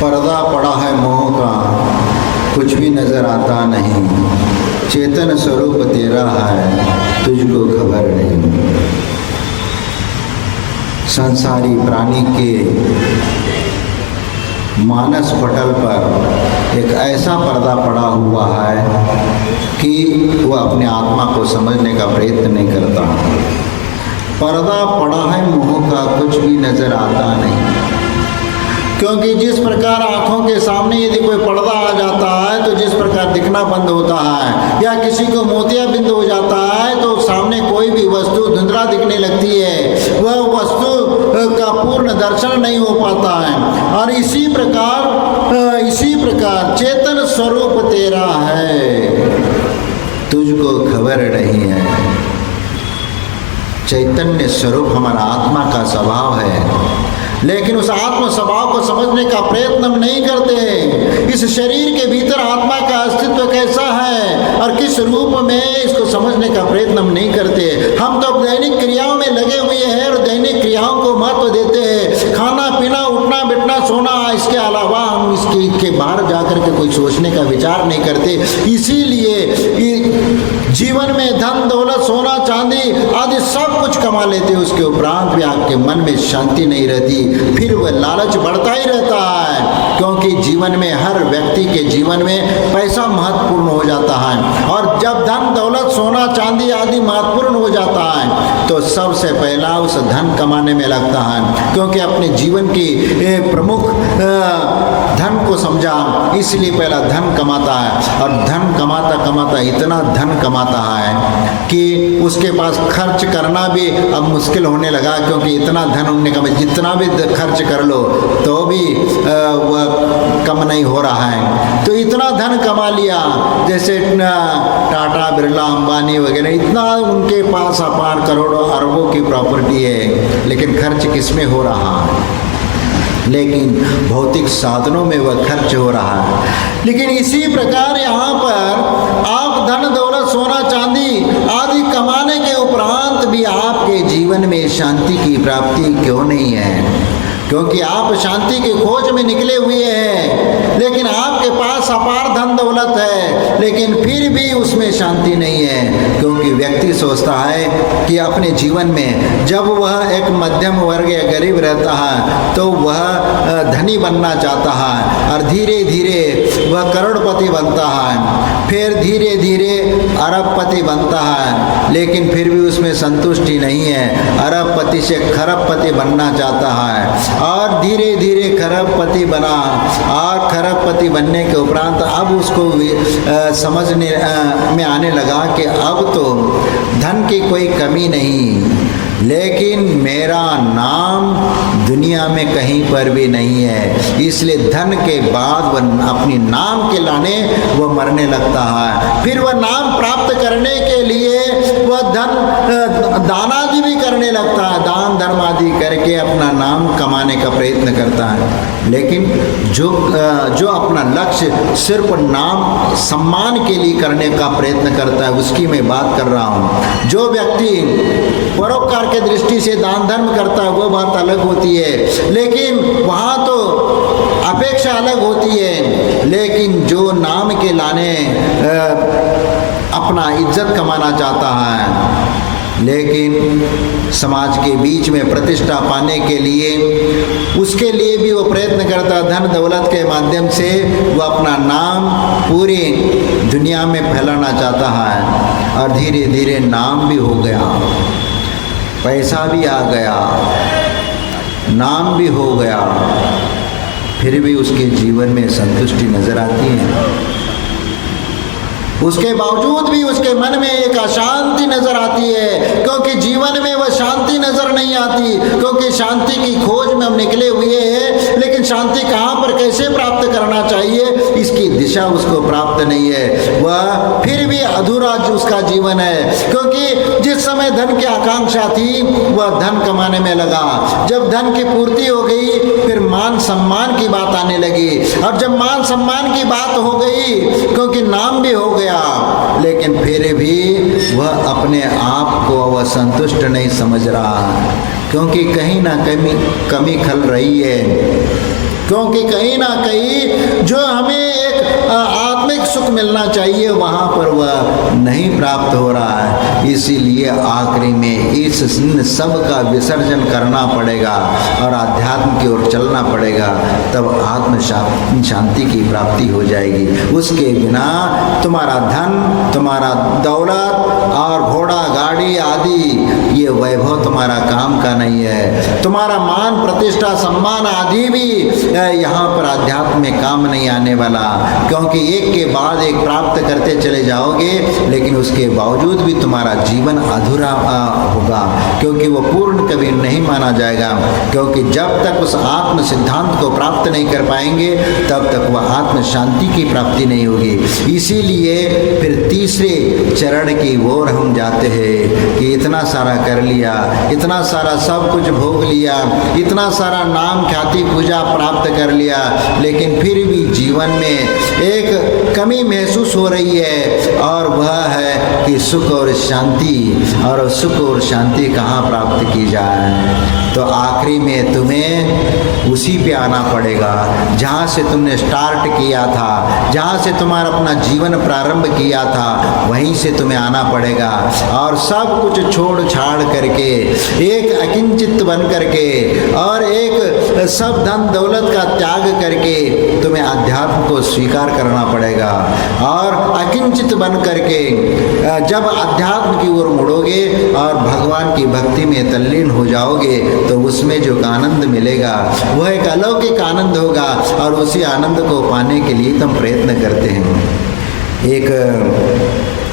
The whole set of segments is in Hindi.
पर्दा पड़ा है मोह का, कुछ भी नजर आता नहीं, चेतन स्वरूप तेरा है, तुझको खबर नहीं। संसारी प्राणी के मानस पटल पर एक ऐसा पर्दा पड़ा हुआ है कि वह अपने आत्मा को समझने का प्रयत्न नहीं करता। पर्दा पड़ा है मोह का, कुछ भी नजर आता नहीं। क्योंकि जिस प्रकार आंखों के सामने यदि कोई पर्दा आ जाता है तो जिस प्रकार दिखना बंद होता है, या किसी को मोतियाबिंद हो जाता है तो सामने कोई भी वस्तु धुंधला दिखने लगती है, वह वस्तु का पूर्ण दर्शन नहीं हो पाता है। और इसी प्रकार चेतन स्वरूप तेरा है, तुझको खबर नहीं है। चैतन्य स्वरूप हमारा आत्मा का स्वभाव है, लेकिन उस आत्म स्वभाव को समझने का प्रयत्न हम नहीं करते। इस शरीर के भीतर आत्मा का अस्तित्व कैसा है और किस रूप में, इसको समझने का प्रयत्न हम नहीं करते। हम तो दैनिक क्रियाओं में लगे हुए हैं और दैनिक क्रियाओं को महत्व देते हैं। खाना पीना, उठना बैठना, सोना, इसके अलावा हम इसके बाहर जाकर के कोई सोचने का विचार नहीं करते। इसीलिए जीवन में धन दौलत सोना चांदी आदि सब कुछ कमा लेते, उसके उपरांत भी आपके मन में शांति नहीं रहती, फिर वह लालच बढ़ता ही रहता है। क्योंकि जीवन में, हर व्यक्ति के जीवन में पैसा महत्वपूर्ण हो जाता है, और जब धन दौलत सोना चांदी आदि महत्वपूर्ण हो जाता है तो सबसे पहला उस धन कमाने में लगता है। क्योंकि अपने जीवन की प्रमुख धन को समझा, इसलिए पहला धन कमाता है। और धन कमाता कमाता इतना धन कमाता है कि उसके पास खर्च करना भी अब मुश्किल होने लगा। क्योंकि इतना धन होने का, जितना भी खर्च कर लो तो भी वह कम नहीं हो रहा है। तो इतना धन कमा लिया, जैसे टाटा बिरला अंबानी वगैरह, इतना उनके पास अपार करोड़ों अरबों की प्रॉपर्टी है, लेकिन खर्च किसमें हो रहा है? लेकिन भौतिक साधनों में वह खर्च हो रहा है। लेकिन इसी प्रकार यहाँ पर आप धन दौलत सोना चांदी आदि कमाने के उपरांत भी आपके जीवन में शांति की प्राप्ति क्यों नहीं है? क्योंकि आप शांति की खोज में निकले हुए हैं, लेकिन आपके पास अपार धन दौलत है, लेकिन फिर भी उसमें शांति नहीं है। क्योंकि व्यक्ति सोचता है कि अपने जीवन में जब वह एक मध्यम वर्ग या गरीब रहता है तो वह धनी बनना चाहता है, और धीरे धीरे वह करोड़पति बनता है, फिर धीरे धीरे अरबपति बनता है, लेकिन फिर भी उसमें संतुष्टि नहीं है। अरबपति से खरबपति बनना चाहता है, और धीरे धीरे खरबपति बना, और खरबपति बनने के उपरांत अब उसको समझने में आने लगा कि अब तो धन की कोई कमी नहीं, लेकिन मेरा नाम दुनिया में कहीं पर भी नहीं है। इसलिए धन के बाद वह अपनी नाम के लाने वह मरने लगता है। फिर वह नाम प्राप्त करने के लिए वह दान आदि भी करने लगता है, दान धर्म आदि करके अपना नाम कमाने का प्रयत्न करता है। लेकिन जो अपना लक्ष्य सिर्फ नाम सम्मान के लिए करने का प्रयत्न करता है, उसकी मैं बात कर रहा हूँ। जो व्यक्ति परोपकार के दृष्टि से दान धर्म करता है वो बात अलग होती है, लेकिन वहाँ तो अपेक्षा अलग होती है। लेकिन जो नाम के लाने अपना इज्जत कमाना चाहता है, लेकिन समाज के बीच में प्रतिष्ठा पाने के लिए, उसके लिए भी वो प्रयत्न करता है, धन दौलत के माध्यम से वो अपना नाम पूरी दुनिया में फैलाना चाहता है। और धीरे धीरे नाम भी हो गया, पैसा भी आ गया, नाम भी हो गया, फिर भी उसके जीवन में संतुष्टि नजर आती है। उसके बावजूद भी उसके मन में एक अशांति नजर आती है, क्योंकि जीवन में वह शांति नजर नहीं आती। क्योंकि शांति की खोज में हम निकले हुए हैं, लेकिन शांति कहाँ पर कैसे प्राप्त करना चाहिए इसकी दिशा उसको प्राप्त नहीं है। वह फिर भी अधूरा उसका जीवन है, क्योंकि जिस समय धन की आकांक्षा थी वह धन कमाने में लगा। जब धन की पूर्ति हो गई फिर मान सम्मान की बात आने लगी, और जब मान सम्मान की बात हो गई, क्योंकि नाम भी हो गया, लेकिन फिर भी वह अपने आप को वह संतुष्ट नहीं समझ रहा। क्योंकि कहीं ना कमी खल रही है, क्योंकि कहीं ना कहीं जो हमें एक आत्मिक सुख मिलना चाहिए वहाँ पर वह नहीं प्राप्त हो रहा है। इसीलिए आखिरी में इस सब का विसर्जन करना पड़ेगा और आध्यात्म की ओर चलना पड़ेगा, तब आत्म शांति की प्राप्ति हो जाएगी। उसके बिना तुम्हारा धन, तुम्हारा दौलत और घोड़ा गाड़ी आदि ये वैभव तुम्हारा काम का नहीं है। तुम्हारा मान प्रतिष्ठा सम्मान आदि भी यहाँ पर आध्यात्म में काम नहीं आने वाला, क्योंकि एक के बाद एक प्राप्त करते चले जाओगे, लेकिन उसके बावजूद भी तुम्हारा जीवन अधूरा होगा, क्योंकि वो पूर्ण कभी नहीं माना जाएगा। क्योंकि जब तक उस आत्म सिद्धांत को प्राप्त नहीं कर पाएंगे तब तक वह आत्म शांति की प्राप्ति नहीं होगी। इसीलिए फिर तीसरे चरण की ओर हम जाते हैं कि इतना सारा कर लिया, इतना सारा सब कुछ भोग लिया, इतना सारा नाम ख्याति पूजा प्राप्त कर लिया, लेकिन फिर भी जीवन में एक कमी महसूस हो रही है, और वह है कि सुख और शांति। और सुख और शांति कहाँ प्राप्त की जाए? तो आखिरी में तुम्हें उसी पे आना पड़ेगा जहाँ से तुमने स्टार्ट किया था, जहाँ से तुम्हारा अपना जीवन प्रारंभ किया था, वहीं से तुम्हें आना पड़ेगा। और सब कुछ छोड़ छाड़ करके, एक अकिंचित बन करके और एक सब धन दौलत का त्याग करके तुम्हें अध्यात्म को स्वीकार करना पड़ेगा। और अकिंचित बन करके जब अध्यात्म की ओर मुड़ोगे और भगवान की भक्ति में तल्लीन हो जाओगे, तो उसमें जो आनंद मिलेगा वह एक अलौकिक आनंद होगा, और उसी आनंद को पाने के लिए तुम प्रयत्न करते हैं। एक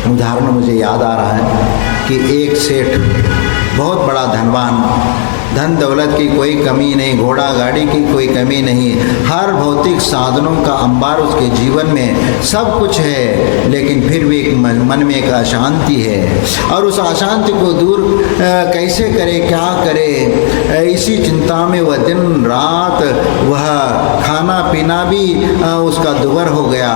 उदाहरण मुझे याद आ रहा है कि एक सेठ बहुत बड़ा धनवान, धन दौलत की कोई कमी नहीं, घोड़ा गाड़ी की कोई कमी नहीं, हर भौतिक साधनों का अंबार उसके जीवन में सब कुछ है, लेकिन फिर भी एक मन में एक अशांति है। और उस अशांति को दूर कैसे करे, क्या करे, इसी चिंता में वह दिन रात वह खाना पीना भी उसका दुबर हो गया।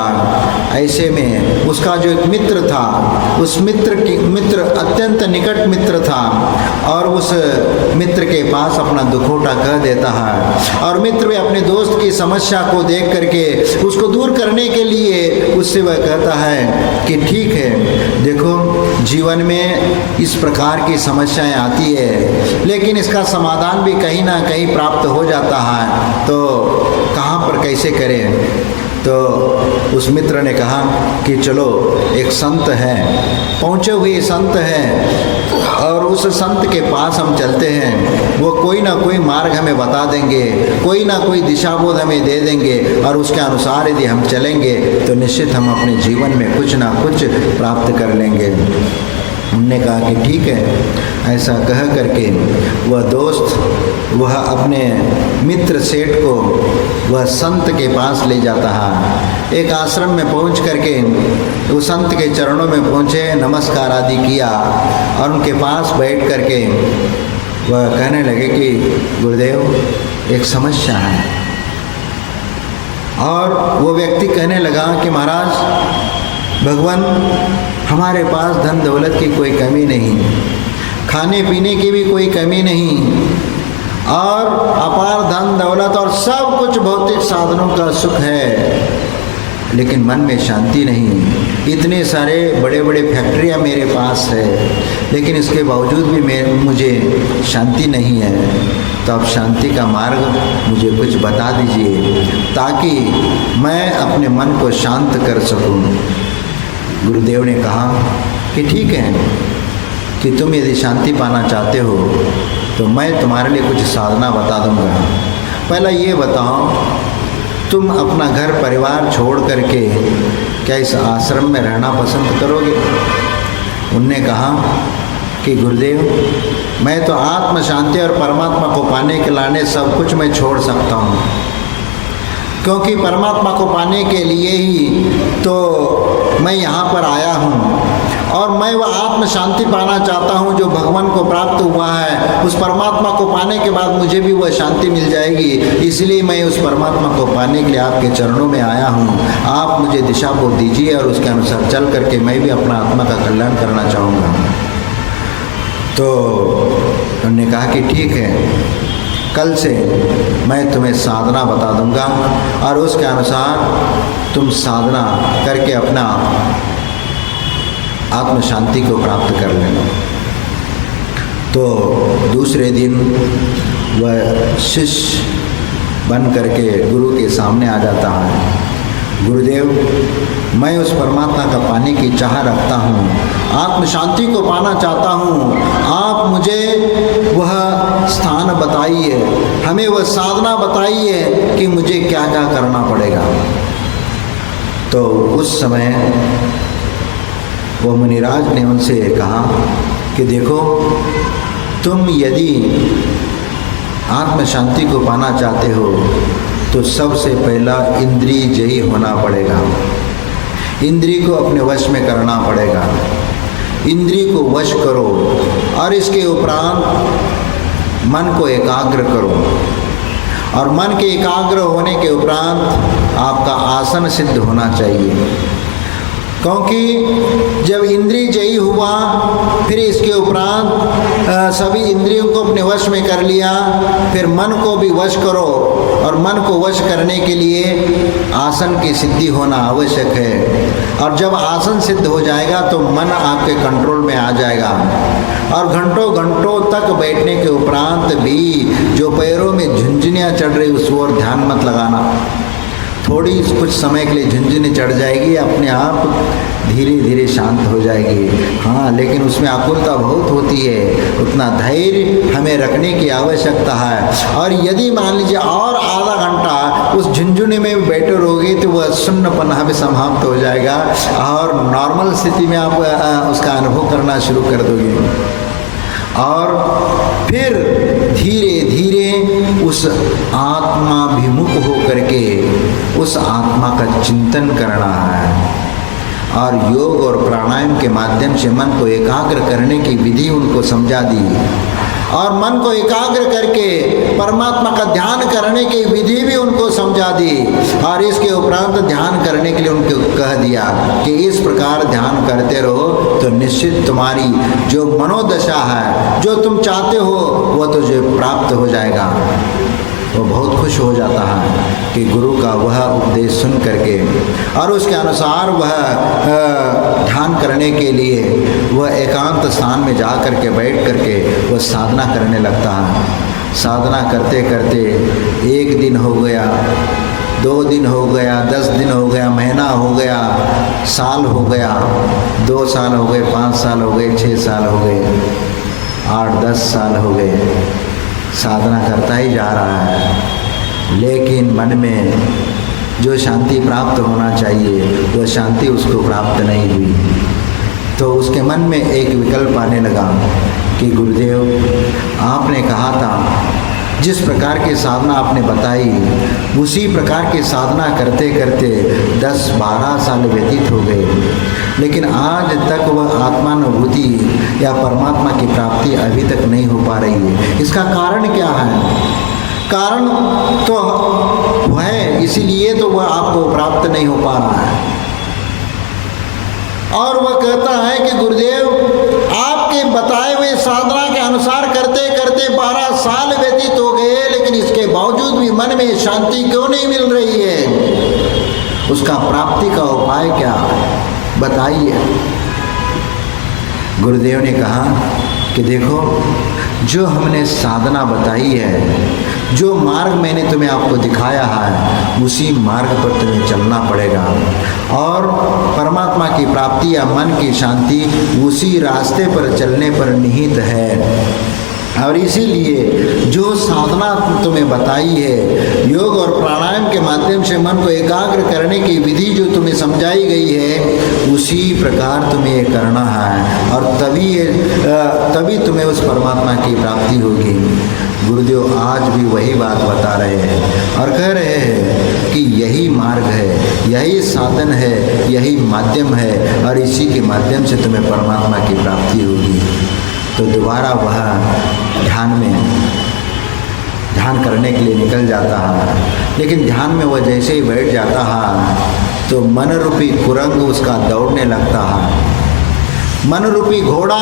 ऐसे में उसका जो एक मित्र था, उस मित्र अत्यंत निकट मित्र था, और उस मित्र के पास अपना दुखोटा कह देता है, और मित्र भी अपने दोस्त की समस्या को देख करके उसको दूर करने के लिए उससे वह कहता है कि ठीक है, देखो जीवन में इस प्रकार की समस्याएं आती है, लेकिन इसका समाधान भी कहीं ना कहीं प्राप्त हो जाता है, तो कहाँ पर कैसे करें? तो उस मित्र ने कहा कि चलो एक संत है, पहुँचे हुए संत हैं, और उस संत के पास हम चलते हैं, वो कोई ना कोई मार्ग हमें बता देंगे, कोई ना कोई दिशाबोध हमें दे देंगे, और उसके अनुसार यदि हम चलेंगे तो निश्चित हम अपने जीवन में कुछ ना कुछ प्राप्त कर लेंगे। उनने कहा कि ठीक है। ऐसा कह करके वह दोस्त वह अपने मित्र सेठ को वह संत के पास ले जाता है। एक आश्रम में पहुंच करके वो संत के चरणों में पहुंचे, नमस्कार आदि किया, और उनके पास बैठ करके वह कहने लगे कि गुरुदेव एक समस्या है। और वो व्यक्ति कहने लगा कि महाराज भगवान, हमारे पास धन दौलत की कोई कमी नहीं, खाने पीने की भी कोई कमी नहीं, और अपार धन दौलत और सब कुछ भौतिक साधनों का सुख है, लेकिन मन में शांति नहीं। इतने सारे बड़े बड़े फैक्ट्रियाँ मेरे पास है, लेकिन इसके बावजूद भी मुझे शांति नहीं है। तो आप शांति का मार्ग मुझे कुछ बता दीजिए, ताकि मैं अपने मन को शांत कर सकूं। गुरुदेव ने कहा कि ठीक है, कि तुम यदि शांति पाना चाहते हो तो मैं तुम्हारे लिए कुछ साधना बता दूंगा। पहला ये बताओ, तुम अपना घर परिवार छोड़ करके क्या इस आश्रम में रहना पसंद करोगे? उनने कहा कि गुरुदेव, मैं तो आत्म शांति और परमात्मा को पाने के लाने सब कुछ मैं छोड़ सकता हूँ, क्योंकि परमात्मा को पाने के लिए ही तो मैं यहाँ पर आया हूँ, और मैं वह आत्म शांति पाना चाहता हूँ जो भगवान को प्राप्त हुआ है। उस परमात्मा को पाने के बाद मुझे भी वह शांति मिल जाएगी, इसलिए मैं उस परमात्मा को पाने के लिए आपके चरणों में आया हूँ। आप मुझे दिशा को दीजिए, और उसके अनुसार चल करके मैं भी अपना आत्मा का कल्याण करना चाहूँगा। तो उन्होंने कहा कि ठीक है, कल से मैं तुम्हें साधना बता दूंगा और उसके अनुसार तुम साधना करके अपना आत्म शांति को प्राप्त कर लेना। तो दूसरे दिन वह शिष्य बन करके गुरु के सामने आ जाता है। गुरुदेव, मैं उस परमात्मा का पाने की चाह रखता हूँ, आत्म शांति को पाना चाहता हूँ, आप मुझे वह स्थान बताइए, हमें वह साधना बताइए कि मुझे क्या क्या करना पड़ेगा। तो उस समय वो मुनिराज ने उनसे कहा कि देखो, तुम यदि आत्म शांति को पाना चाहते हो तो सबसे पहला इंद्रिय जयी होना पड़ेगा। इंद्रिय को अपने वश में करना पड़ेगा। इंद्रिय को वश करो और इसके उपरांत मन को एकाग्र करो, और मन के एकाग्र होने के उपरांत आपका आसन सिद्ध होना चाहिए। क्योंकि जब इंद्रिय जयी हुआ, फिर इसके उपरांत सभी इंद्रियों को अपने वश में कर लिया, फिर मन को भी वश करो, और मन को वश करने के लिए आसन की सिद्धि होना आवश्यक है। और जब आसन सिद्ध हो जाएगा तो मन आपके कंट्रोल में आ जाएगा, और घंटों घंटों तक बैठने के उपरांत भी जो पैरों में झुंझुनियाँ चढ़ रही उस ओर ध्यान मत लगाना। थोड़ी कुछ समय के लिए झुंझुनी चढ़ जाएगी, अपने आप धीरे धीरे शांत हो जाएगी। हाँ, लेकिन उसमें आकुलता बहुत होती है, उतना धैर्य हमें रखने की आवश्यकता है। और यदि मान लीजिए और आधा घंटा उस झुंझुनी में बैठे रहोगे तो वह शून्यपना भी समाप्त हो जाएगा और नॉर्मल स्थिति में आप उसका अनुभव करना शुरू कर दोगे। और फिर धीरे धीरे उस आत्माभिमुख हो करके उस आत्मा का चिंतन करना है, और योग और प्राणायाम के माध्यम से मन को एकाग्र करने की विधि उनको समझा दी, और मन को एकाग्र करके परमात्मा का ध्यान करने की विधि भी उनको समझा दी, और इसके उपरांत ध्यान करने के लिए उनको कह दिया कि इस प्रकार ध्यान करते रहो तो निश्चित तुम्हारी जो मनोदशा है, जो तुम चाहते हो, वो तुझे प्राप्त हो जाएगा। वो बहुत खुश हो जाता है कि गुरु का वह उपदेश सुन करके, और उसके अनुसार वह ध्यान करने के लिए वह एकांत स्थान में जा करके बैठ करके वह साधना करने लगता है। साधना करते करते 1 दिन हो गया, 2 दिन हो गया, 10 दिन हो गया, महीना हो गया, साल हो गया, 2 साल हो गए, 5 साल हो गए, 6 साल हो गए, 8-10 साल हो गए। साधना करता ही जा रहा है, लेकिन मन में जो शांति प्राप्त होना चाहिए वह शांति उसको प्राप्त नहीं हुई। तो उसके मन में एक विकल्प आने लगा कि गुरुदेव, आपने कहा था जिस प्रकार की साधना आपने बताई उसी प्रकार की साधना करते करते 10-12 साल व्यतीत हो गए, लेकिन आज तक वह आत्मानुभूति या परमात्मा की प्राप्ति अभी तक नहीं हो पा रही है। इसका कारण क्या है? कारण तो है, इसीलिए तो वह आपको प्राप्त नहीं हो पा रहा है। और वह कहता है कि गुरुदेव, आपके बताए हुए साधना के अनुसार करते करते 12 साल व्यतीत हो गए, लेकिन इसके बावजूद भी मन में शांति क्यों नहीं मिल रही है? उसका प्राप्ति का उपाय क्या बताइए। गुरुदेव ने कहा कि देखो, जो हमने साधना बताई है, जो मार्ग मैंने तुम्हें आपको दिखाया है, उसी मार्ग पर तुम्हें चलना पड़ेगा, और परमात्मा की प्राप्ति या मन की शांति उसी रास्ते पर चलने पर निहित है। और इसीलिए जो साधना तुम्हें बताई है, योग और प्राणायाम के माध्यम से मन को एकाग्र करने की विधि जो तुम्हें समझाई गई है, उसी प्रकार तुम्हें ये करना है, और तभी तुम्हें उस परमात्मा की प्राप्ति होगी। गुरुदेव आज भी वही बात बता रहे हैं और कह रहे हैं कि यही मार्ग है, यही साधन है, यही माध्यम है, और इसी के माध्यम से तुम्हें परमात्मा की प्राप्ति होगी। तो दोबारा वह ध्यान करने के लिए निकल जाता है, लेकिन ध्यान में वह जैसे ही बैठ जाता है तो मन रूपी कुरंग उसका दौड़ने लगता है। मन रूपी घोड़ा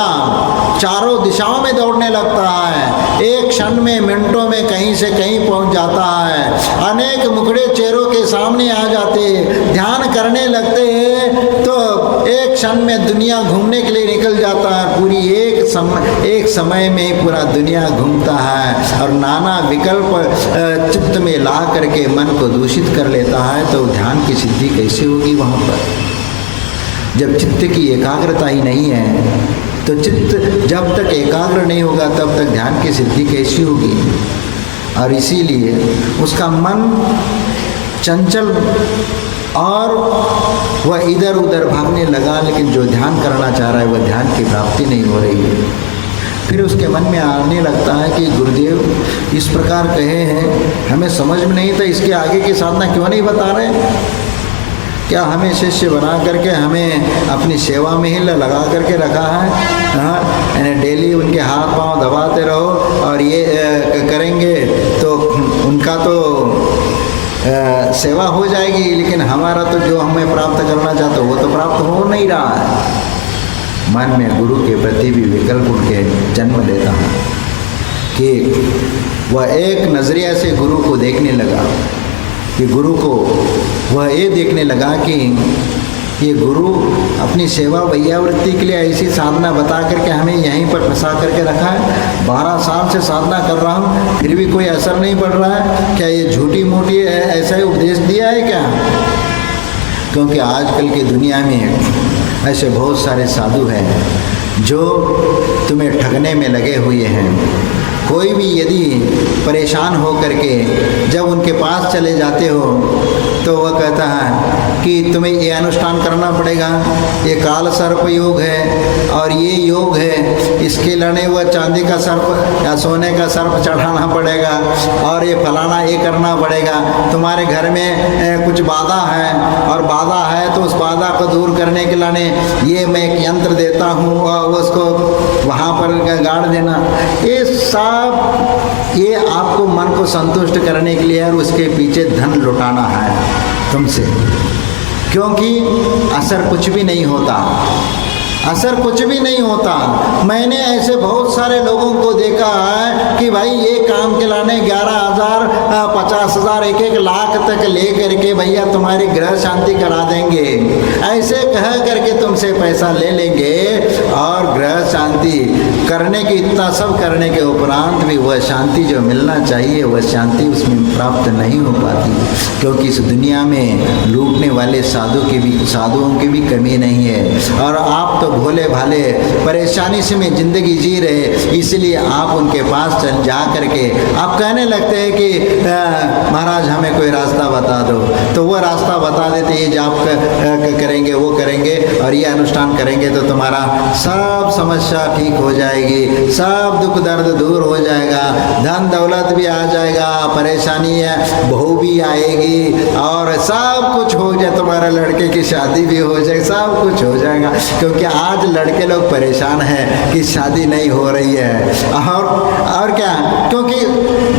चारों दिशाओं में दौड़ने लगता है, एक क्षण में मिनटों में कहीं से कहीं पहुंच जाता है। अनेक मुखड़े चेहरों के सामने आ जाते, ध्यान करने लगते हैं तो एक क्षण में दुनिया घूमने के लिए निकल जाता है। पूरी एक समय में ही पूरा दुनिया घूमता है और नाना विकल्प चित्त में ला करके मन को दूषित कर लेता है। तो ध्यान की सिद्धि कैसे होगी वहाँ पर? जब चित्त की एकाग्रता ही नहीं है तो चित्त जब तक एकाग्र नहीं होगा तब तक ध्यान की सिद्धि कैसी होगी? और इसीलिए उसका मन चंचल और वह इधर उधर भागने लगा, लेकिन जो ध्यान करना चाह रहा है वह ध्यान की प्राप्ति नहीं हो रही है। फिर उसके मन में आने लगता है कि गुरुदेव इस प्रकार कहे हैं, हमें समझ में नहीं था, इसके आगे की साधना क्यों नहीं बता रहे? क्या हमें शिष्य बना करके हमें अपनी सेवा में ही लगा करके रखा है? हाँ, डेली उनके हाथ पांव दबाते रहो और ये करेंगे तो उनका तो सेवा हो जाएगी, लेकिन हमारा तो जो हमें प्राप्त करना चाहते वो तो प्राप्त हो नहीं रहा है। मन में गुरु के प्रति भी विकल्प उनके जन्म लेता है कि वह एक नज़रिया से गुरु को देखने लगा, कि गुरु को वह ये देखने लगा कि ये गुरु अपनी सेवा वैयावृत्ति के लिए ऐसी साधना बता करके हमें यहीं पर फंसा करके रखा है। 12 साल से साधना कर रहा हूँ फिर भी कोई असर नहीं पड़ रहा है। क्या ये झूठी मूठी ऐसा ही उपदेश दिया है क्या? क्योंकि आजकल की दुनिया में ऐसे बहुत सारे साधु हैं जो तुम्हें ठगने में लगे हुए हैं। कोई भी यदि परेशान हो करके जब उनके पास चले जाते हो तो वह कहता है कि तुम्हें ये अनुष्ठान करना पड़ेगा, ये काल सर्प योग है और ये योग है, इसके लड़ने वह चांदी का सर्प या सोने का सर्प चढ़ाना पड़ेगा और ये फलाना ये करना पड़ेगा। तुम्हारे घर में कुछ बाधा है और बाधा है तो उस बाधा को दूर करने के लिए ये मैं एक यंत्र देता हूँ और उसको वहाँ पर गाड़ देना। ये सब ये आपको मन को संतुष्ट करने के लिए और उसके पीछे धन लुटाना है तुमसे, क्योंकि असर कुछ भी नहीं होता, असर कुछ भी नहीं होता। मैंने ऐसे बहुत सारे लोगों को देखा है कि भाई ये काम के लाने 11,000 50,000 1-1 लाख तक ले करके भैया तुम्हारी ग्रह शांति करा देंगे, ऐसे कह करके तुमसे पैसा ले लेंगे और ग्रह शांति करने की इतना सब करने के उपरांत भी वह शांति जो मिलना चाहिए वह शांति उसमें प्राप्त नहीं हो पाती, क्योंकि इस दुनिया में लूटने वाले साधुओं की भी कमी नहीं है। और आप तो भोले भाले परेशानी से में ज़िंदगी जी रहे, इसलिए आप उनके पास चल जा करके आप कहने लगते हैं कि महाराज हमें कोई रास्ता बता दो, तो वो रास्ता बता देते, ये जाप करेंगे वो करेंगे और ये अनुष्ठान करेंगे तो तुम्हारा सब समस्या ठीक हो जाएगी, सब दुख दर्द दूर हो जाएगा, धन दौलत भी आ जाएगा, परेशानी है बहू भी आएगी और सब कुछ हो जाए, तुम्हारा लड़के की शादी भी हो जाए, सब कुछ हो जाएगा। क्योंकि आज लड़के लोग परेशान हैं कि शादी नहीं हो रही है और क्या, क्योंकि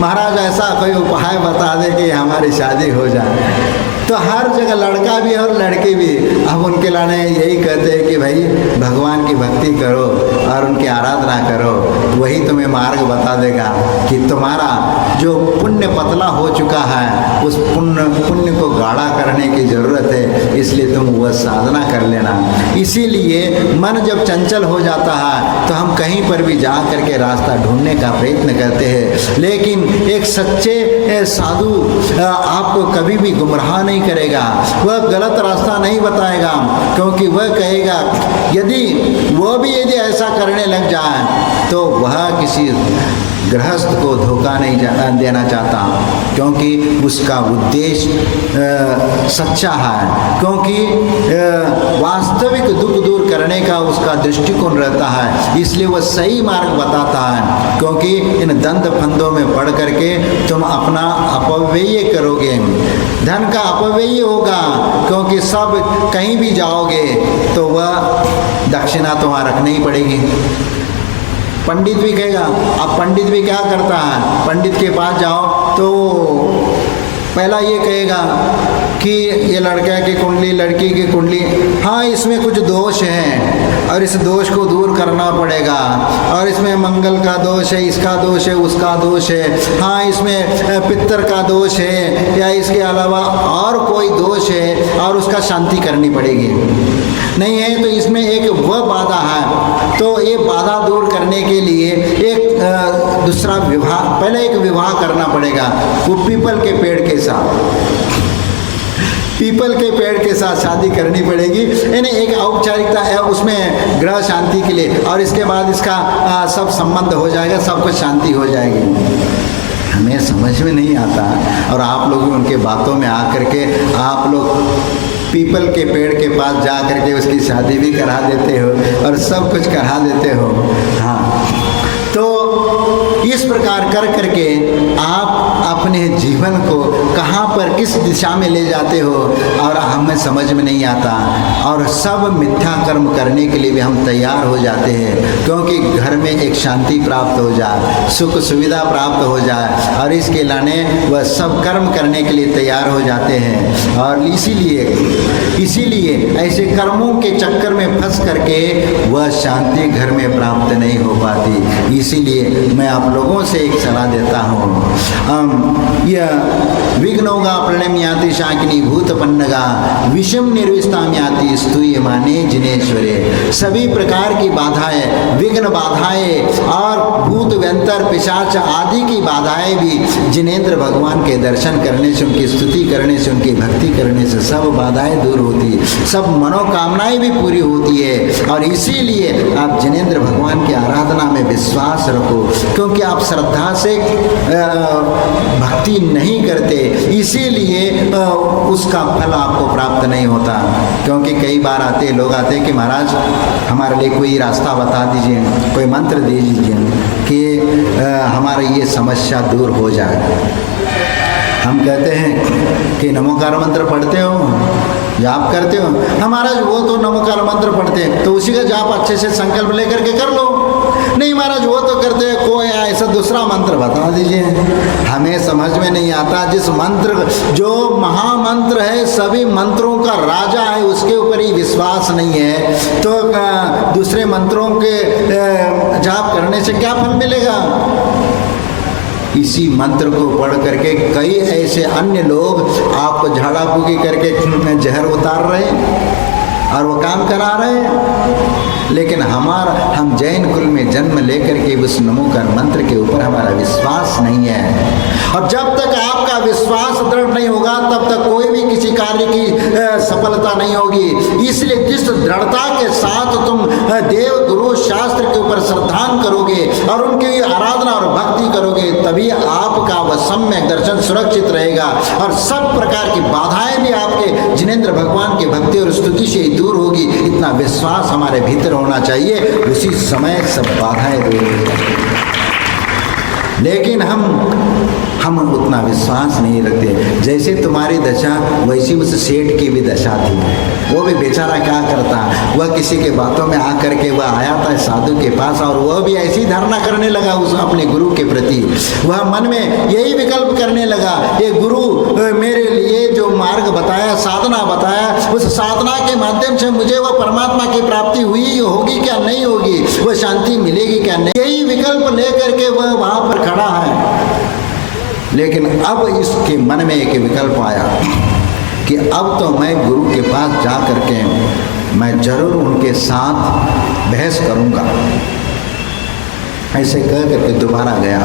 महाराज ऐसा कोई उपाय बता दे कि हमारी शादी हो जाए। तो हर जगह लड़का भी और लड़की भी अब उनके लाने यही कहते हैं कि भाई भगवान की भक्ति करो और उनकी आराधना करो, वही तुम्हें मार्ग बता देगा कि तुम्हारा जो पुण्य पतला हो चुका है उस पुण्य को गाढ़ा करने की ज़रूरत है, इसलिए तुम वह साधना कर लेना। इसीलिए मन जब चंचल हो जाता है तो हम कहीं पर भी जा करके रास्ता ढूंढने का प्रयत्न करते हैं, लेकिन एक सच्चे साधु आपको कभी भी गुमराह नहीं करेगा, वह गलत रास्ता नहीं बताएगा, क्योंकि वह कहेगा यदि ऐसा करने लग जाए तो वह किसी गृहस्थ को धोखा नहीं देना चाहता, क्योंकि उसका उद्देश्य सच्चा है, क्योंकि वास्तविक दुख दूर करने का उसका दृष्टिकोण रहता है, इसलिए वह सही मार्ग बताता है। क्योंकि इन दंत फंदों में पड़ करके तुम अपना अपव्यय करोगे, धन का अपव्यय होगा, क्योंकि सब कहीं भी जाओगे तो वह दक्षिणा तुम्हें रखनी ही पड़ेगी। पंडित भी कहेगा, अब पंडित भी क्या करता है, पंडित के पास जाओ तो पहला ये कहेगा कि ये लड़का की कुंडली लड़की की कुंडली, हाँ इसमें कुछ दोष हैं और इस दोष को दूर करना पड़ेगा, और इसमें मंगल का दोष है, इसका दोष है, उसका दोष है, हाँ इसमें पितर का दोष है, या इसके अलावा और कोई दोष है, और उसका शांति करनी पड़ेगी। नहीं है तो इसमें एक वह बाधा है, तो ये बाधा दूर करने के लिए एक दूसरा विवाह, पहले एक विवाह करना पड़ेगा। वो पीपल के पेड़ के साथ, पीपल के पेड़ के साथ शादी करनी पड़ेगी, यानी एक औपचारिकता है उसमें ग्रह शांति के लिए, और इसके बाद इसका सब संबंध हो जाएगा, सब कुछ शांति हो जाएगी। हमें समझ में नहीं आता, और आप लोग उनके बातों में आकर के आप लोग पीपल के पेड़ के पास जा करके उसकी शादी भी करा देते हो और सब कुछ करा देते हो। हाँ, तो इस प्रकार कर करके आप अपने जीवन को कहाँ पर किस दिशा में ले जाते हो और हमें समझ में नहीं आता, और सब मिथ्या कर्म करने के लिए भी हम तैयार हो जाते हैं, क्योंकि घर में एक शांति प्राप्त हो जाए, सुख सुविधा प्राप्त हो जाए, और इसके लाने वह सब कर्म करने के लिए तैयार हो जाते हैं। और इसीलिए ऐसे कर्मों के चक्कर में फंस करके वह शांति घर में प्राप्त नहीं हो पाती। इसीलिए मैं आप लोगों से एक सलाह देता हूँ, यह विघ्नोगा प्रणम्याति शाकिनी भूतपन्नगा विषम निर्विष्टाम्याति स्तूयमाने जिनेश्वरे। सभी प्रकार की बाधाएं, विघ्न बाधाएं और भूत व्यंतर पिशाच आदि की बाधाएं भी जिनेंद्र भगवान के दर्शन करने से, उनकी स्तुति करने से, उनकी भक्ति करने से सब बाधाएं दूर होती, सब मनोकामनाएं भी पूरी होती है। और इसीलिए आप जिनेंद्र भगवान की आराधना में विश्वास रखो, क्योंकि आप श्रद्धा से भक्ति नहीं करते, इसीलिए उसका फल आपको प्राप्त नहीं होता। क्योंकि कई बार लोग आते हैं कि महाराज हमारे लिए कोई रास्ता बता दीजिए, कोई मंत्र दे दीजिए कि हमारी ये समस्या दूर हो जाए। हम कहते हैं कि नमोकार मंत्र पढ़ते हो, जाप करते हो? हमारा वो तो नमोकार मंत्र पढ़ते हैं तो उसी का जाप अच्छे से संकल्प लेकर के कर लो। नहीं महाराज वो तो करते हैं, कोई ऐसा दूसरा मंत्र बता दीजिए। हमें समझ में नहीं आता, जिस मंत्र जो महामंत्र है, सभी मंत्रों का राजा है, उसके ऊपर ही विश्वास नहीं है तो दूसरे मंत्रों के जाप करने से क्या फल मिलेगा? इसी मंत्र को पढ़ करके कई ऐसे अन्य लोग आपको झाड़ा फूकी करके जहर उतार रहे और वो काम करा रहे। लेकिन हम जैन कुल में जन्म लेकर के उस नमोकार मंत्र के ऊपर हमारा विश्वास नहीं है। और जब तक आपका विश्वास दृढ़ नहीं होगा तब तक कोई भी किसी कार्य की सफलता नहीं होगी। इसलिए जिस दृढ़ता के साथ तुम देव गुरु शास्त्र के ऊपर श्रद्धान करोगे और उनकी आराधना और भक्ति करोगे, तभी आपका वह सम्यक दर्शन सुरक्षित रहेगा और सब प्रकार की बाधाएं भी आपके जिनेंद्र भगवान की भक्ति और स्तुति से ही दूर होगी। इतना विश्वास हमारे भीतर होना चाहिए, उसी समय सब बाधाएं दूर हो जाएंगी। लेकिन हम उतना विश्वास नहीं रखते। जैसे तुम्हारी दशा वैसी उस सेठ की भी दशा थी। वो भी बेचारा क्या करता, वह किसी के बातों में आकर के वह आया था साधु के पास और वह भी ऐसी धारणा करने लगा उस अपने गुरु के प्रति। वह मन में यही विकल्प करने लगा, ये गुरु मेरे लिए जो मार्ग बताया, साधना बताया, उस साधना के माध्यम से मुझे वह परमात्मा की प्राप्ति हुई होगी क्या नहीं होगी, वह शांति मिलेगी क्या नहीं, यही विकल्प लेकर के वह वहां पर खड़ा है। लेकिन अब इसके मन में एक विकल्प आया कि अब तो मैं गुरु के पास जा करके मैं जरूर उनके साथ बहस करूंगा। ऐसे कह करके दोबारा गया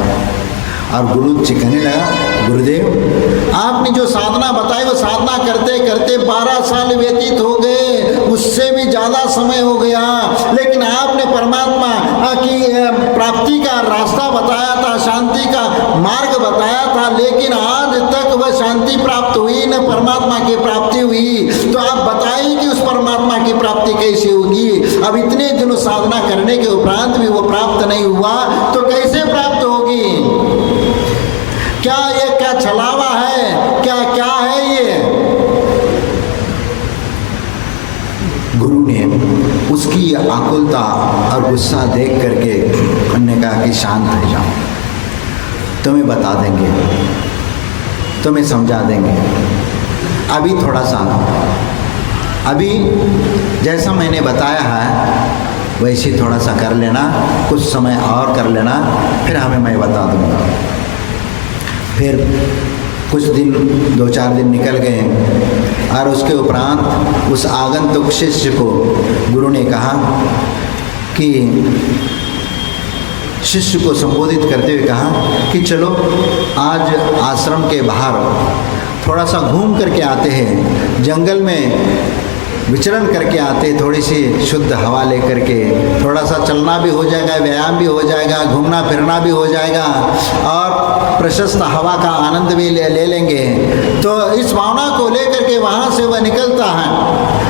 और गुरु जी कहने लगा, गुरुदेव आपने जो साधना बताई वो साधना करते करते 12 साल व्यतीत हो गए, उससे भी ज़्यादा समय हो गया, लेकिन आपने परमात्मा की प्राप्ति का रास्ता बताया था, शांति का मार्ग बताया था, लेकिन आज तक वह शांति प्राप्त हुई न परमात्मा की प्राप्ति हुई। तो आप बताइए कि उस परमात्मा की प्राप्ति कैसे होगी? अब इतने दिनों साधना करने के उपरांत भी वो प्राप्त नहीं हुआ तो कैसे प्राप्त होगी? क्या ये क्या छलावा है, क्या क्या है ये? गुरु ने उसकी आकुलता और गुस्सा देख करके उन्होंने कहा कि शांत हो जाओ, तुम्हें बता देंगे, तुम्हें समझा देंगे। अभी थोड़ा सा, अभी जैसा मैंने बताया है वैसे ही थोड़ा सा कर लेना, कुछ समय और कर लेना, फिर हमें मैं बता दूँगा। फिर कुछ दिन 2-4 दिन निकल गए और उसके उपरांत उस आगंतुक शिष्य को गुरु ने कहा कि शिष्य को संबोधित करते हुए कहा कि चलो आज आश्रम के बाहर थोड़ा सा घूम करके आते हैं, जंगल में विचरण करके आते, थोड़ी सी शुद्ध हवा लेकर के, थोड़ा सा चलना भी हो जाएगा, व्यायाम भी हो जाएगा, घूमना फिरना भी हो जाएगा और प्रशस्त हवा का आनंद भी ले लेंगे। तो इस भावना को लेकर के वहाँ से वह निकलता है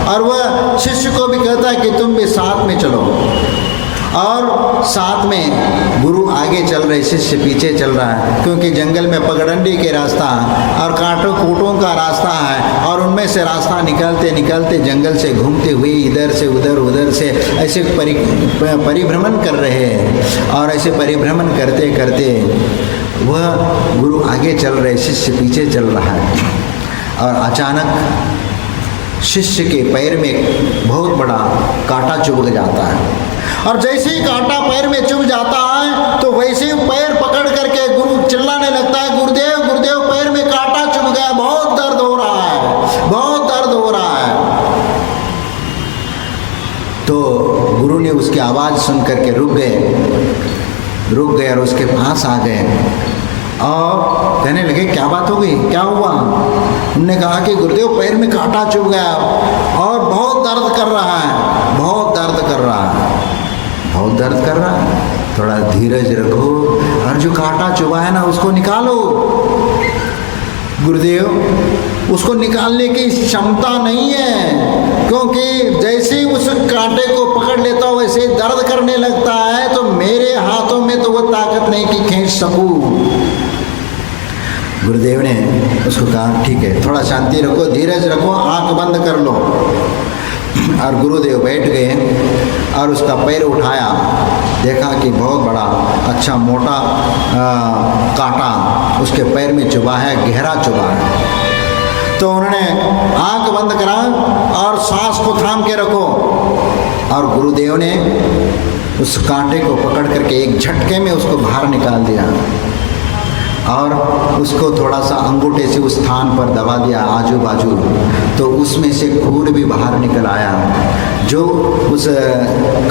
और वह शिष्य को भी कहता है कि तुम भी साथ में चलो। और साथ में गुरु आगे चल रहे, शिष्य पीछे चल रहा है, क्योंकि जंगल में पगडंडी के रास्ता और कांटों कूटों का रास्ता है और उनमें से रास्ता निकलते निकलते जंगल से घूमते हुए इधर से उधर, उधर से ऐसे परिभ्रमण कर रहे हैं। और ऐसे परिभ्रमण करते करते वह गुरु आगे चल रहे, शिष्य पीछे चल रहा है और अचानक शिष्य के पैर में बहुत बड़ा कांटा चुभ जाता है। और जैसे ही कांटा पैर में चुभ जाता है तो वैसे ही पैर पकड़ करके गुरु चिल्लाने लगता है, गुरुदेव गुरुदेव पैर में कांटा चुभ गया, बहुत दर्द हो रहा है, बहुत दर्द हो रहा है। तो गुरु ने उसकी आवाज़ सुन करके रुक गए और उसके पास आ गए और कहने लगे क्या बात हो गई, क्या हुआ? उन्होंने कहा कि गुरुदेव पैर में कांटा चुभ गया और बहुत दर्द कर रहा है, बहुत दर्द कर रहा है, बहुत दर्द कर रहा है। थोड़ा धीरज रखो और जो कांटा चुभा है ना उसको निकालो। गुरुदेव उसको निकालने की क्षमता नहीं है, क्योंकि जैसे ही उस कांटे को पकड़ लेता हूँ वैसे दर्द करने लगता है, तो मेरे हाथों में तो वो ताकत नहीं कि खींच सकूँ। गुरुदेव ने उसको कहा ठीक है, थोड़ा शांति रखो, धीरज रखो, आंख बंद कर लो। और गुरुदेव बैठ गए और उसका पैर उठाया, देखा कि बहुत बड़ा अच्छा मोटा कांटा उसके पैर में चुभा है, गहरा चुभा है। तो उन्होंने आंख बंद करा और सांस को थाम के रखो। और गुरुदेव ने उस कांटे को पकड़ करके एक झटके में उसको बाहर निकाल दिया और उसको थोड़ा सा अंगूठे से उस स्थान पर दबा दिया आजू बाजू, तो उसमें से खून भी बाहर निकल आया। जो उस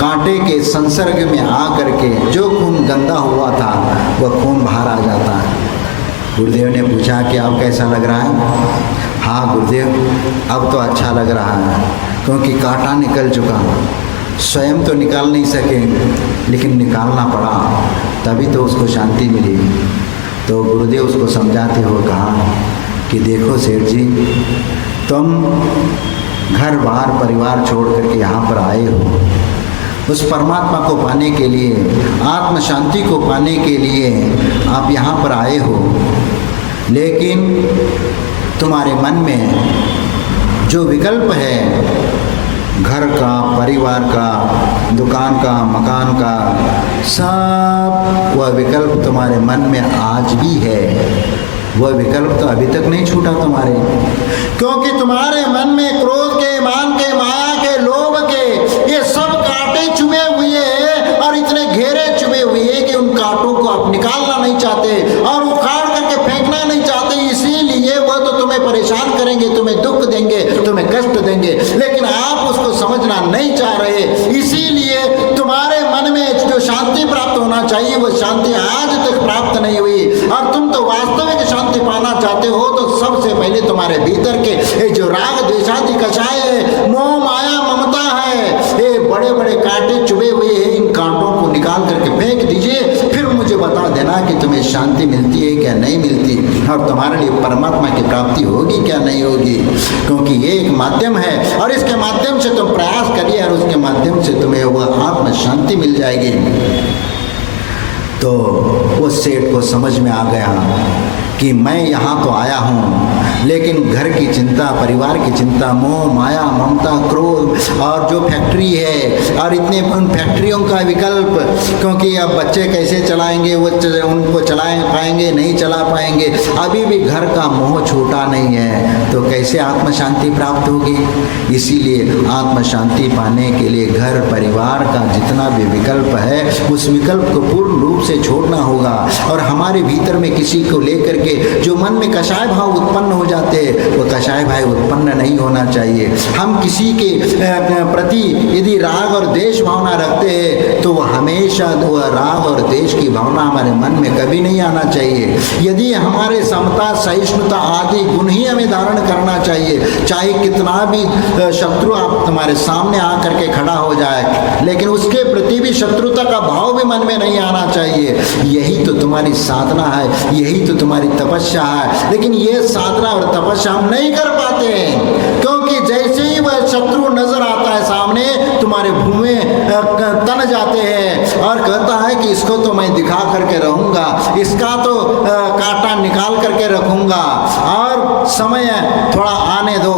कांटे के संसर्ग में आ करके जो खून गंदा हुआ था वह खून बाहर आ जाता है। गुरुदेव ने पूछा कि अब कैसा लग रहा है? हाँ गुरुदेव, अब तो अच्छा लग रहा है, क्योंकि कांटा निकल चुका। स्वयं तो निकाल नहीं सके लेकिन निकालना पड़ा, तभी तो उसको शांति मिली। तो गुरुदेव उसको समझाते हुए कहा कि देखो सेठ जी, तुम घर बार परिवार छोड़ करके यहाँ पर आए हो, उस परमात्मा को पाने के लिए, आत्म शांति को पाने के लिए आप यहाँ पर आए हो, लेकिन तुम्हारे मन में जो विकल्प है घर का, परिवार का, दुकान का, मकान का, सब वह विकल्प तुम्हारे मन में आज भी है। वह विकल्प तो अभी तक नहीं छूटा तुम्हारे, क्योंकि तुम्हारे मन में क्रोध के, मान के, माया के, लोभ के ये सब कांटे चुभे हुए हैं और इतने घेरे चुभे हुए हैं कि उन कांटों को आप निकालना नहीं चाहते और उखाड़ करके फेंकना नहीं चाहते। इसीलिए वह तो तुम्हें परेशान करेंगे, तुम्हें दुख देंगे, तुम्हें कष्ट देंगे, लेकिन आप उसको समझना नहीं चाह रहे। इसीलिए तुम्हारे मन में जो शांति प्राप्त होना चाहिए वह शांति आज तक प्राप्त नहीं हुई, और तुम तो वास्तविक शांति पाना चाहते हो। तो सबसे पहले तुम्हारे भीतर के ये जो राग द्वेषादि कषाय है, मोह माया ममता है, ये बड़े बड़े कांटे चुभे हुए हैं, इन कांटों को निकाल करके फेंक दीजिए। फिर मुझे बता देना कि तुम्हें शांति मिलती है क्या नहीं मिलती, और तुम्हारे लिए परमात्मा की प्राप्ति होगी क्या नहीं होगी, क्योंकि ये एक माध्यम है और इसके माध्यम से तुम प्रयास करिए और उसके माध्यम से तुम्हें वह आत्म शांति मिल जाएगी। तो उस सेठ को समझ में आ गया कि मैं यहाँ तो आया हूँ, लेकिन घर की चिंता, परिवार की चिंता, मोह माया ममता क्रोध और जो फैक्ट्री है और इतने उन फैक्ट्रियों का विकल्प, क्योंकि अब बच्चे कैसे चलाएंगे, वो उनको चला पाएंगे नहीं चला पाएंगे, अभी भी घर का मोह छूटा नहीं है, तो कैसे आत्म शांति प्राप्त होगी। इसीलिए आत्म शांति पाने के लिए घर परिवार का जितना भी विकल्प है उस विकल्प को पूर्ण रूप से छोड़ना होगा। और हमारे भीतर में किसी को लेकर के जो मन में कषाय भाव उत्पन्न हो जाते हैं, वो कषाय भाव उत्पन्न नहीं होना चाहिए। हम किसी के प्रति यदि राग और द्वेष भावना रखते हैं तो वह हमेशा वह राग और द्वेष की भावना हमारे मन में कभी नहीं आना चाहिए। यदि हमारे समता सहिष्णुता आदि गुण ही हमें धारण करना चाहिए, चाहे कितना भी शत्रु आप तुम्हारे सामने आकर के खड़ा हो जाए, लेकिन उसके प्रति भी शत्रुता का भाव भी मन में नहीं आना चाहिए। यही तो तुम्हारी साधना है, यही तो तुम्हारी तपस्या है। लेकिन ये साधना और तपस्या हम नहीं कर पाते हैं, क्योंकि जैसे ही वह शत्रु नजर आता है सामने, तुम्हारे भूमे तन जाते हैं और कहता है कि इसको तो मैं दिखा करके रहूंगा, इसका तो कांटा निकाल करके रखूंगा और समय थोड़ा आने दो,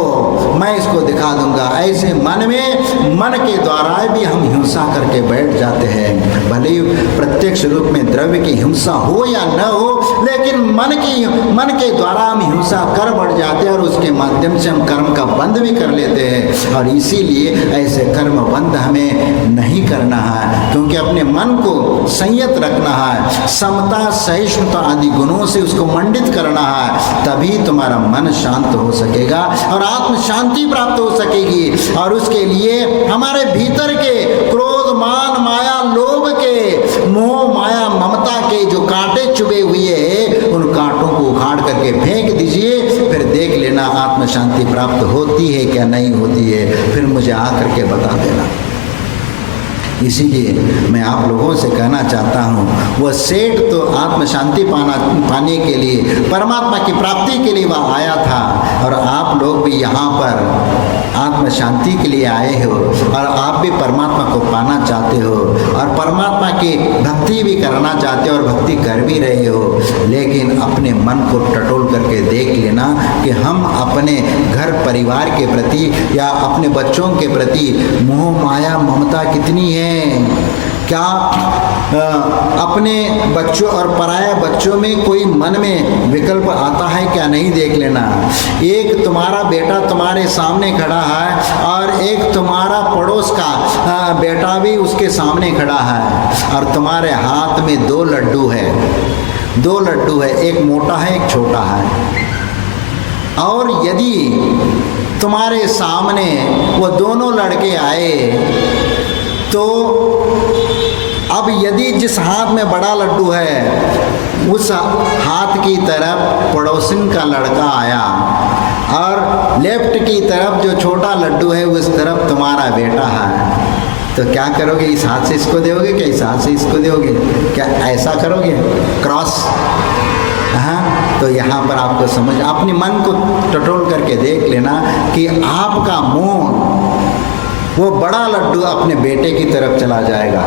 मैं इसको दिखा दूंगा। ऐसे मन के द्वारा भी हम हिंसा करके बैठ जाते हैं। भले प्रत्यक्ष रूप में द्रव्य की हिंसा हो या न हो, लेकिन मन के द्वारा हम हिंसा कर बढ़ जाते हैं और उसके माध्यम से हम कर्म का बंध भी कर लेते हैं। और इसीलिए ऐसे कर्म बंध हमें नहीं करना है, क्योंकि अपने मन को संयत रखना है, समता सहिष्णुता आदि गुणों से उसको मंडित करना है, तभी तुम्हारा मन शांत हो सकेगा और आत्म शांति प्राप्त हो सकेगी। और उसके लिए हमारे भीतर के क्रोध मान माया लोभ के मोह माया ममता के जो कांटे चुभे हुए हैं, उन कांटों को उखाड़ करके फेंक दीजिए, फिर देख लेना आत्म शांति प्राप्त होती है क्या नहीं होती है, फिर मुझे आकर के बता देना। इसीलिए मैं आप लोगों से कहना चाहता हूँ, वह सेठ तो आत्म शांति पाने के लिए, परमात्मा की प्राप्ति के लिए वह आया था, और आप लोग भी यहाँ पर आत्म शांति के लिए आए हो और आप भी परमात्मा को पाना चाहते हो और परमात्मा की भक्ति भी करना चाहते हो और भक्ति कर भी रहे हो। लेकिन अपने मन को टटोल करके देख लेना कि हम अपने घर परिवार के प्रति या अपने बच्चों के प्रति मोह माया ममता कितनी है। क्या अपने बच्चों और पराये बच्चों में कोई मन में विकल्प आता है क्या, नहीं देख लेना। एक तुम्हारा बेटा तुम्हारे सामने खड़ा है और एक तुम्हारा पड़ोस का बेटा भी उसके सामने खड़ा है और तुम्हारे हाथ में दो लड्डू है, एक मोटा है एक छोटा है। और यदि तुम्हारे सामने वो दोनों लड़के आए तो अब यदि जिस हाथ में बड़ा लड्डू है उस हाथ की तरफ पड़ोसिन का लड़का आया और लेफ्ट की तरफ जो छोटा लड्डू है उस तरफ तुम्हारा बेटा है, तो क्या करोगे? इस हाथ से इसको दोगे क्या इस हाथ से इसको दोगे? क्या ऐसा करोगे क्रॉस? हाँ, तो यहाँ पर आपको समझ, अपने मन को टटोल करके देख लेना कि आपका मोह वो बड़ा लड्डू अपने बेटे की तरफ चला जाएगा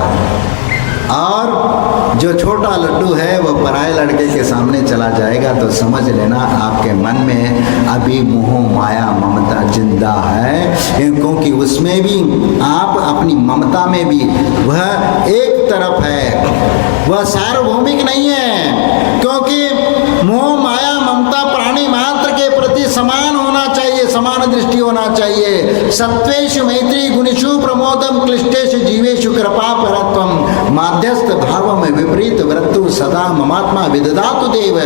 और जो छोटा लड्डू है वो पराये लड़के के सामने चला जाएगा। तो समझ लेना आपके मन में अभी मोह माया ममता जिंदा है, क्योंकि उसमें भी आप अपनी ममता में भी वह एक तरफ है, वह सार्वभौमिक नहीं है। क्योंकि मोह माया ममता प्राणी मात्र के प्रति समान होना चाहिए, समान दृष्टि होना चाहिए। सत्वेषु मैत्री गुणेषु प्रमोदम क्लिष्टेषु जीवेषु कृपा परत्वम माध्यस्थ भाव में विपरीत वृत्तु सदा ममात्मा विदधातु देव।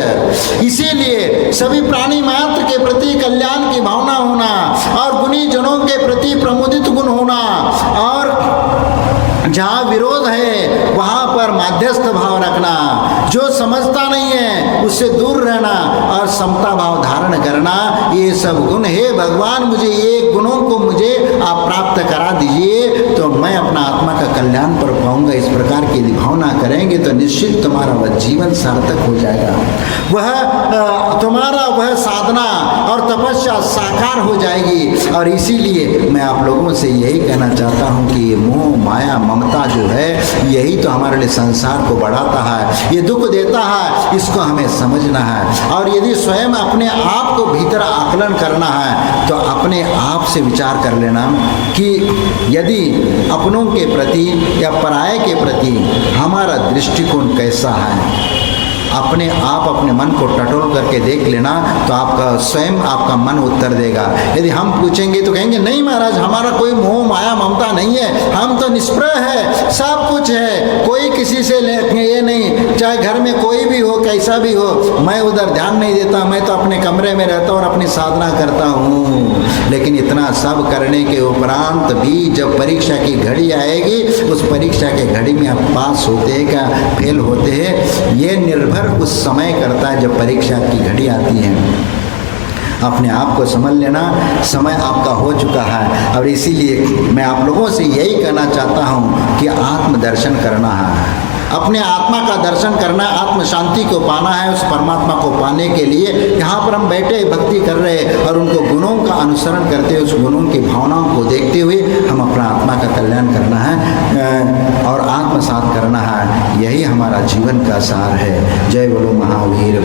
इसीलिए सभी प्राणी मात्र के प्रति कल्याण की भावना होना और गुणी जनों के प्रति प्रमुदित गुण होना, और जहाँ विरोध है वहाँ पर माध्यस्थ भाव रखना, जो समझता नहीं है उससे दूर रहना और समता भाव धारण करना, ये सब गुण है भगवान मुझे ये गुणों को मुझे आप प्राप्त करा दीजिए। तो तो मैं अपना आत्मा का कल्याण कर पाऊंगा। इस प्रकार की यदि भावना करेंगे तो निश्चित तुम्हारा वह जीवन सार्थक हो जाएगा, तुम्हारा वह साधना और तपस्या साकार हो जाएगी। और इसीलिए मैं आप लोगों से यही कहना चाहता हूँ कि ये मोह माया ममता जो है यही तो हमारे लिए संसार को बढ़ाता है, ये दुख देता है, इसको हमें समझना है। और यदि स्वयं अपने आप को भीतर आकलन करना है तो अपने आप से विचार कर लेना कि यदि अपनों के प्रति या पराये के प्रति हमारा दृष्टिकोण कैसा है। अपने आप अपने मन को टटोल करके देख लेना तो आपका स्वयं आपका मन उत्तर देगा। यदि हम पूछेंगे तो कहेंगे नहीं महाराज, हमारा कोई मोह माया ममता नहीं है, हम तो निष्प्रह है, सब कुछ है, कोई किसी से ये नहीं, चाहे घर में कोई भी हो कैसा भी हो, मैं उधर ध्यान नहीं देता, मैं तो अपने कमरे में रहता और अपनी साधना करता हूँ। लेकिन इतना सब करने के उपरांत भी जब परीक्षा की घड़ी आएगी, उस परीक्षा के घड़ी में आप पास होते हैं क्या फेल होते हैं, ये निर्भर उस समय करता है जब परीक्षा की घड़ी आती है। अपने आप को समझ लेना, समय आपका हो चुका है। और इसीलिए मैं आप लोगों से यही कहना चाहता हूँ कि आत्मदर्शन करना है, अपने आत्मा का दर्शन करना है, आत्म शांति को पाना है। उस परमात्मा को पाने के लिए यहाँ पर हम बैठे भक्ति कर रहे हैं और उनको गुणों का अनुसरण करते हुए, उस गुणों की भावनाओं को देखते हुए हम अपना आत्मा का कल्याण करना है और आत्मसात करना है। यही हमारा जीवन का सार है। जय बोलो महावीर।